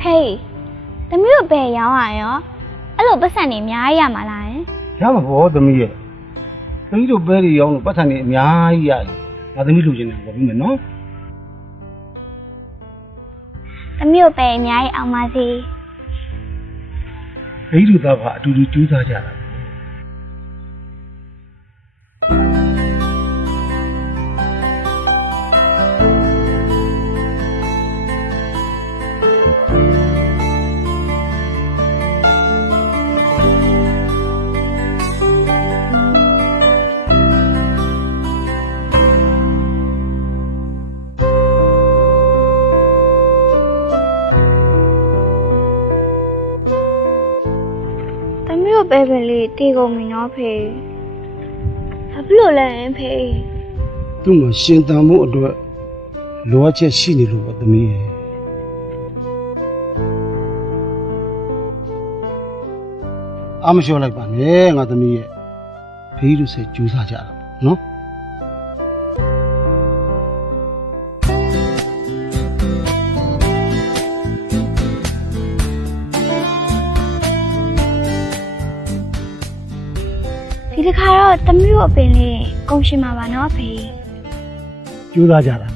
ဖေးသမီးတို့ဘယ်ရောင်းရရောအဲ့လိုပတ်စံနေအများကြီးရမှာလားယင်ရမှာပေါ့သမီးရဲ့သမီးတို့ပဲတွေရောင်းလို့ပတ်စံနေအများကြီးရတယ်ငါသမီးလူချင်းတယ်ပြောပြီးမယ်နော်သမီးတို့ပဲအများကြီးအောင်ပါစေဒိဋ္ဌိသားကအတူတူကြိုးစားကြတာ တို့ပဲပဲလေးတေကုန်ပြီနော်ဖေးဘာဖြစ်လို့လဲယင်ဖေးသူ့မှာရှင်တန်မှုအတွက်လိုအပ်ချက်ရှိနေလို့ပေါ့သမီးရဲ့အမလျှော့လိုက်ပါနဲ့ငါသမီးရဲ့ဖေးတို့ဆက်ကြိုးစားကြတာပေါ့နော် ဒီတစ်ခါတော့သမီးတို့အပင်လေးကုန်ရှင်မှာပါနော်ဖေးကြိုးစားကြတာ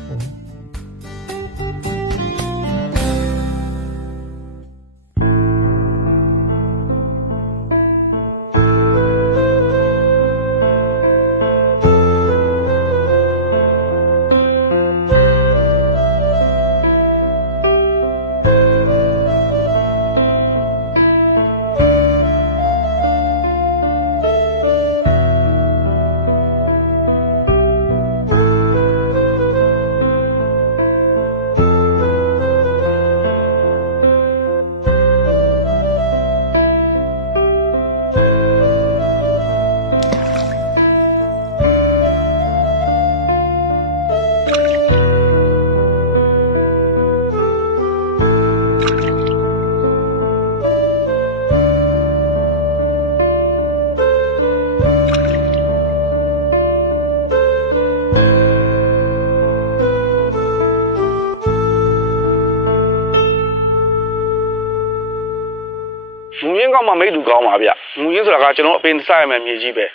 မူရင်းကောင်းမှမိတ်တူကောင်းပါဗျမူရင်းဆိုတာကကျွန်တော်အပင်စရမယ်မြေကြီးပဲ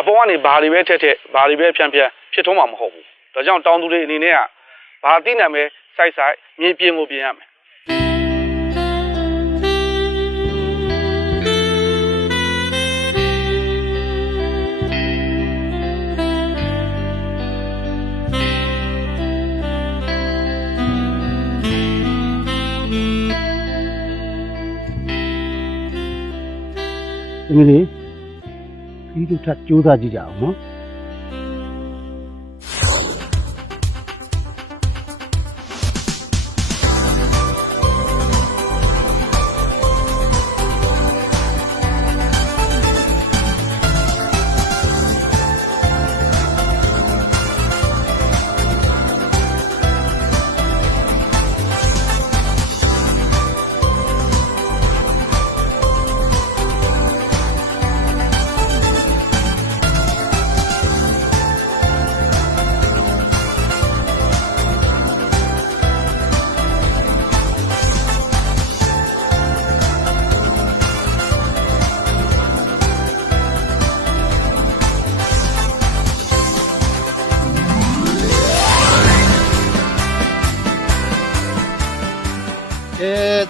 အပေါ်ကနေဘာတွေပဲထက်ထက်ဘာတွေပဲဖြန်းဖြန်းဖြစ်ထုံးမှာမဟုတ်ဘူးဒါကြောင့်တောင်းသူတွေအနေနဲ့ကဘာသိနိုင်ပဲစိုက်စိုက်မြေပြင်ကိုပြင်ရမယ် သမီးလေးဖေးတို့ထပ်ကြိုးစားကြည့်ကြအောင်နော်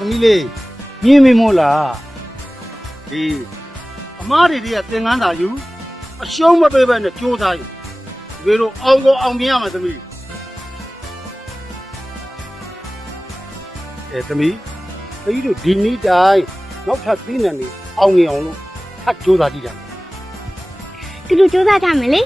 သမီးလေးမြင်မိမို့လားဒီအမားတွေတွေကသင်္ကန်းသာယူအရှုံးမပေးဘဲနဲ့ကြိုးစားယူဒီလိုအောင်ကိုအောင်မြင်ရမှာသမီးအဲသမီးသမီးတို့ဒီနေ့တိုင်းနောက်ထပ်ပြီးနေနေအောင်ငင်အောင်လို့ထပ်ကြိုးစားကြည့်ကြမယ်တူတူစူးစမ်းကြမယ်လေ